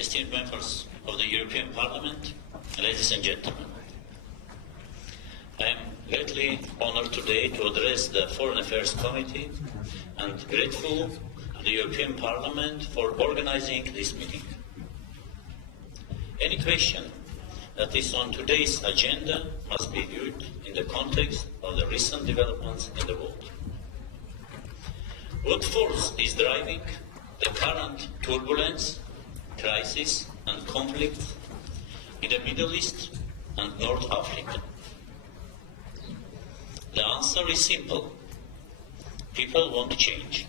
esteemed members of the European Parliament, ladies and gentlemen. I am greatly honored today to address the Foreign Affairs Committee and grateful to the European Parliament for organizing this meeting. Any question that is on today's agenda must be viewed in the context of the recent developments in the world. What force is driving the current turbulence, crisis and conflict in the Middle East and North Africa? The answer is simple. People want change.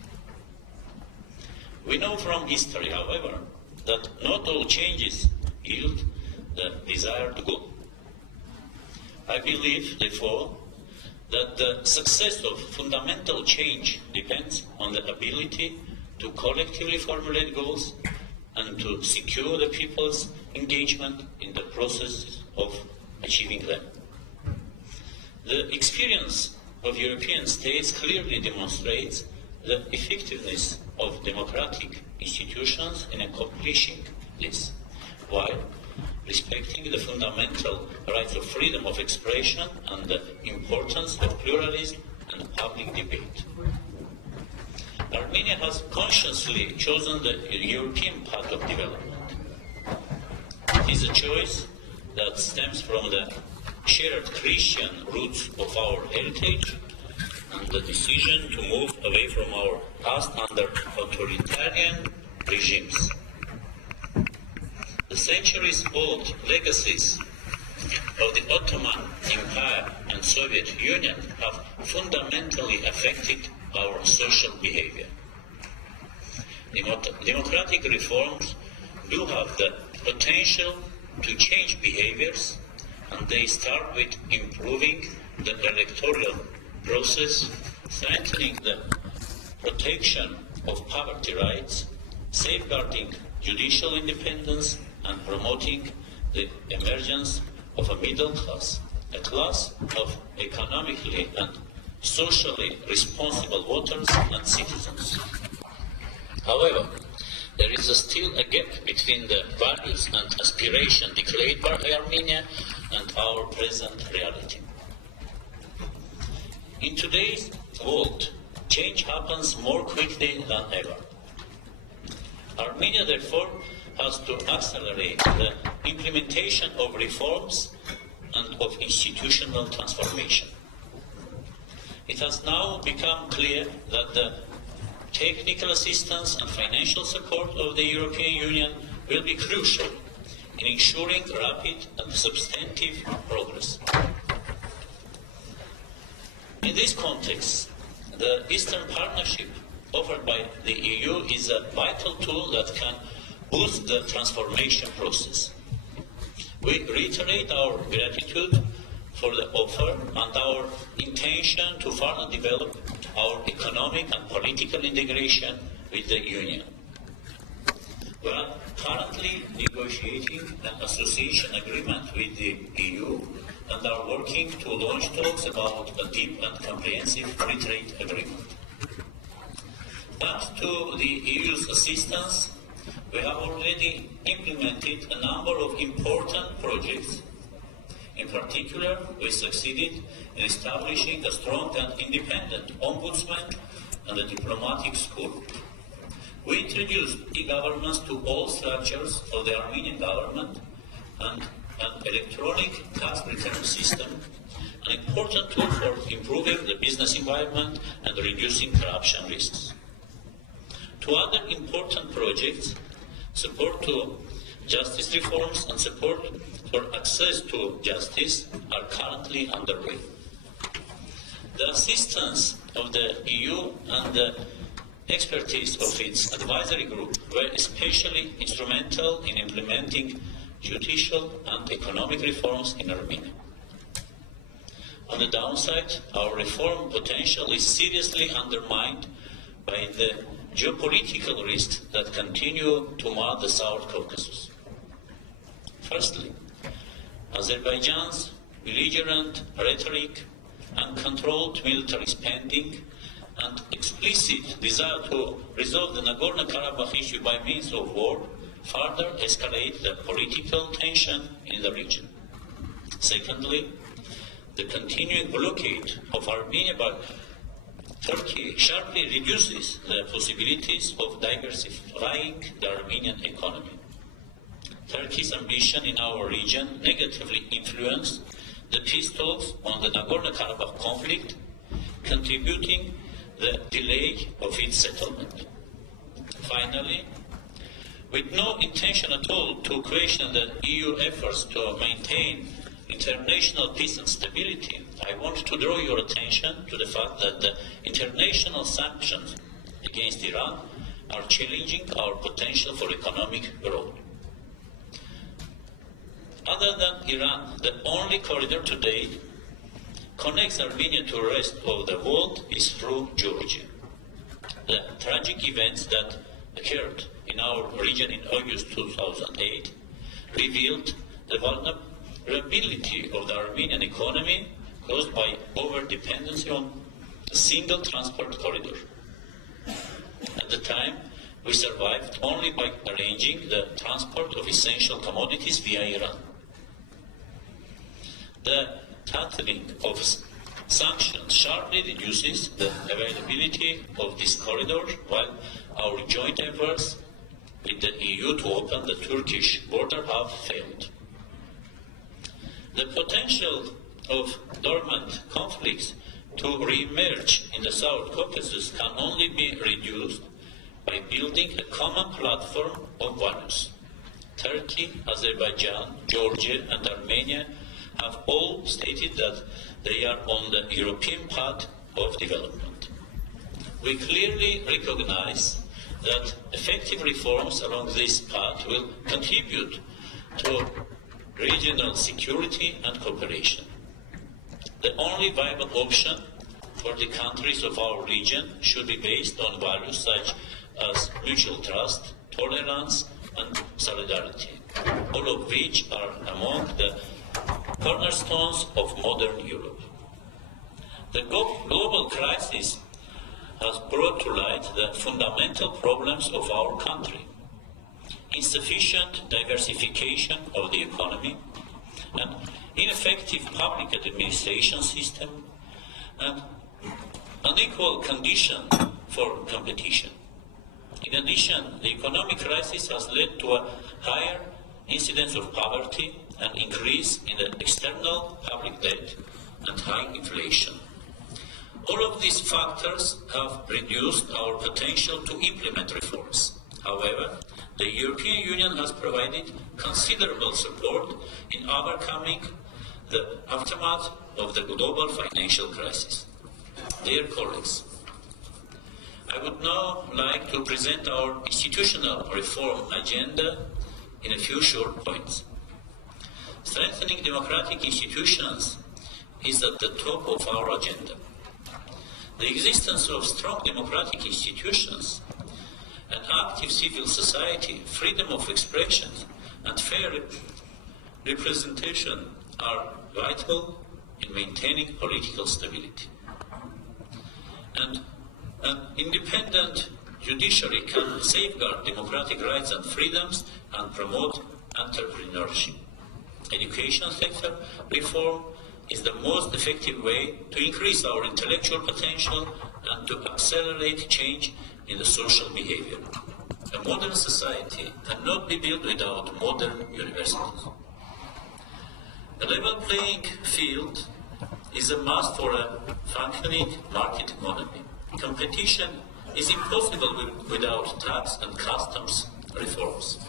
We know from history, however, that not all changes yield the desired goal. I believe, therefore, that the success of fundamental change depends on the ability to collectively formulate goals and to secure the people's engagement in the process of achieving them. The experience of European states clearly demonstrates the effectiveness of democratic institutions in accomplishing this, while respecting the fundamental rights of freedom of expression and the importance of pluralism and public debate. Armenia has consciously chosen the European path of development. It is a choice that stems from the shared Christian roots of our heritage and the decision to move away from our past under authoritarian regimes. The centuries-old legacies of the Ottoman Empire and Soviet Union have fundamentally affected our social behavior. Democratic reforms do have the potential to change behaviors, and they start with improving the electoral process, strengthening the protection of poverty rights, safeguarding judicial independence, and promoting the emergence of a middle class, a class of economically and socially responsible voters and citizens. However, there is still a gap between the values and aspirations declared by Armenia and our present reality. In today's world, change happens more quickly than ever. Armenia, therefore, has to accelerate the implementation of reforms and of institutional transformation. It has now become clear that the technical assistance and financial support of the European Union will be crucial in ensuring rapid and substantive progress. In this context, the Eastern Partnership offered by the EU is a vital tool that can boost the transformation process. We reiterate our gratitude for the offer and our intention to further develop our economic and political integration with the Union. We are currently negotiating an association agreement with the EU and are working to launch talks about a deep and comprehensive free trade agreement. Thanks to the EU's assistance, we have already implemented a number of important projects. In particular, we succeeded in establishing a strong and independent ombudsman and a diplomatic school. We introduced e-governance to all structures of the Armenian government and an electronic tax return system, an important tool for improving the business environment and reducing corruption risks. Two other important projects, support to justice reforms and support for access to justice, are currently underway. The assistance of the EU and the expertise of its advisory group were especially instrumental in implementing judicial and economic reforms in Armenia. On the downside, our reform potential is seriously undermined by the geopolitical risks that continue to mar the South Caucasus. Firstly, Azerbaijan's belligerent rhetoric, uncontrolled military spending, and explicit desire to resolve the Nagorno-Karabakh issue by means of war further escalate the political tension in the region. Secondly, the continuing blockade of Armenia by Turkey sharply reduces the possibilities of diversifying the Armenian economy. Turkey's ambition in our region negatively influenced the peace talks on the Nagorno-Karabakh conflict, contributing the delay of its settlement. Finally, with no intention at all to question the EU efforts to maintain international peace and stability, I want to draw your attention to the fact that the international sanctions against Iran are challenging our potential for economic growth. Other than Iran, the only corridor today connects Armenia to the rest of the world is through Georgia. The tragic events that occurred in our region in August 2008 revealed the vulnerability of the Armenian economy caused by over-dependency on a single transport corridor. At the time, we survived only by arranging the transport of essential commodities via Iran. The tightening of sanctions sharply reduces the availability of this corridor, while our joint efforts with the EU to open the Turkish border have failed. The potential of dormant conflicts to re-emerge in the South Caucasus can only be reduced by building a common platform of values. Turkey, Azerbaijan, Georgia, and Armenia have all stated that they are on the European path of development. We clearly recognize that effective reforms along this path will contribute to regional security and cooperation. The only viable option for the countries of our region should be based on values such as mutual trust, tolerance, and solidarity, all of which are among the cornerstones of modern Europe. The global crisis has brought to light the fundamental problems of our country: insufficient diversification of the economy, an ineffective public administration system, and unequal conditions for competition. In addition, the economic crisis has led to a higher incidence of poverty, an increase in the external public debt, and high inflation. All of these factors have reduced our potential to implement reforms. However, the European Union has provided considerable support in overcoming the aftermath of the global financial crisis. Dear colleagues, I would now like to present our institutional reform agenda in a few short points. Strengthening democratic institutions is at the top of our agenda. The existence of strong democratic institutions, an active civil society, freedom of expression, and fair representation are vital in maintaining political stability. And an independent judiciary can safeguard democratic rights and freedoms and promote entrepreneurship. Education sector reform is the most effective way to increase our intellectual potential and to accelerate change in the social behavior. A modern society cannot be built without modern universities. A level playing field is a must for a functioning market economy. Competition is impossible without tax and customs reforms.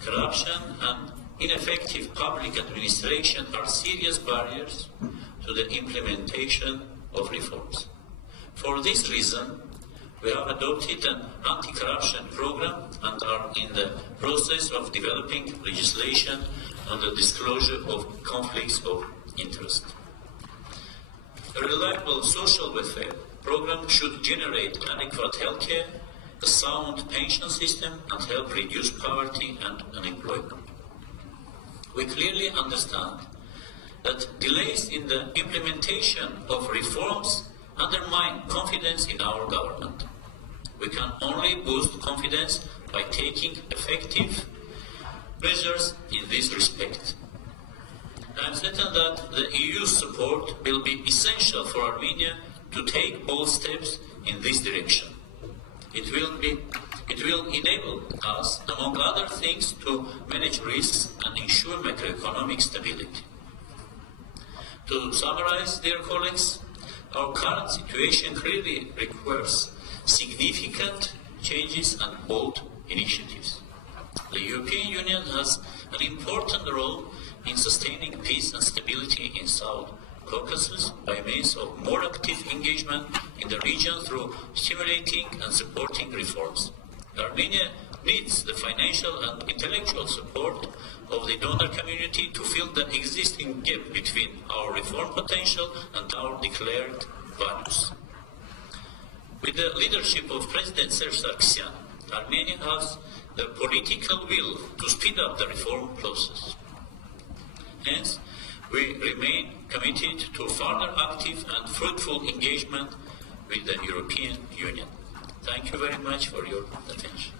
Corruption and ineffective public administration are serious barriers to the implementation of reforms. For this reason, we have adopted an anti-corruption program and are in the process of developing legislation on the disclosure of conflicts of interest. A reliable social welfare program should generate adequate healthcare, a sound pension system, and help reduce poverty and unemployment. We clearly understand that delays in the implementation of reforms undermine confidence in our government. We can only boost confidence by taking effective measures in this respect. I am certain that the EU's support will be essential for Armenia to take bold steps in this direction. It will enable us, among other things, to manage risks and ensure macroeconomic stability. To summarize, dear colleagues, our current situation clearly requires significant changes and bold initiatives. The European Union has an important role in sustaining peace and stability in South Caucasus by means of more active engagement in the region through stimulating and supporting reforms. Armenia needs the financial and intellectual support of the donor community to fill the existing gap between our reform potential and our declared values. With the leadership of President Serge Sargsyan, Armenia has the political will to speed up the reform process. Hence, we remain committed to further active and fruitful engagement with the European Union. Thank you very much for your attention.